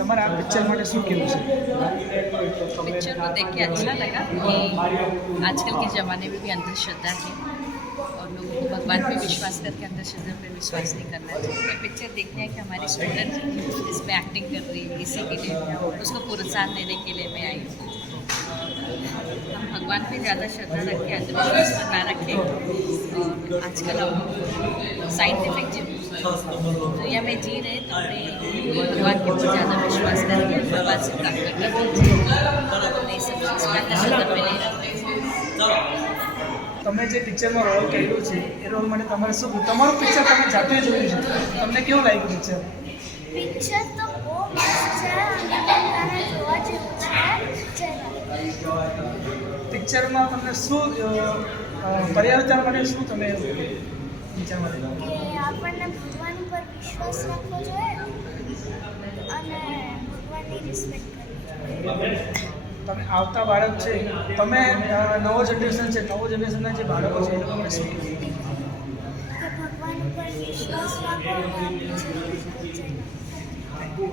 તમારા આ પિક્ચર માટે શું કહેવું છે? पिक्चर को देख के अच्छा लगा कि आजकल के ज़माने में भी अंधश्रद्धा है और लोगों को भगवान पे विश्वास करके अंधश्रद्धा पे विश्वास नहीं करना चाहिए। ये पिक्चर देखने है कि हमारी स्टूडेंट इसमें एक्टिंग कर रही है, इसी के लिए मैं और उसको प्रोत्साहन देने के लिए मैं आई हूँ। हम भगवान पे ज़्यादा श्रद्धा रखें, अंधविश्वास पर ना रखें। और आजकल हम साइंटिफिक दुनिया में जी रहे तो हमें भगवान के ऊपर ज़्यादा विश्वास करके भगवान से प्रार्थना करनी चाहिए। ये सब चीज़ अंधश्रद्धा पे नहीं रखते। તમે જે પિક્ચરમાં રોલ કર્યો છે એ રોલ માટે તમારે શું તમારું પિક્ચર તમે જાતે જોયું છે, તમને કેવું લાગ્યું પિક્ચર? પિક્ચર તો બહુ મસ્ત છે અને બધાને જોવા જેવું છે. પિક્ચરમાં તમને શું પર્યાવરણ માટે શું તમે પિક્ચરમાં કે આપણને ભગવાન ઉપર વિશ્વાસ રાખવો જોઈએ અને ભગવાનની રિસ્પેક્ટ કરવી જોઈએ. તમે આવતા બાળક છે, તમે નવો જનરેશનના જે બાળકો છે એ લોકોને શું કહેવું? કે ભગવાન ઉપર વિશ્વાસ રાખો અને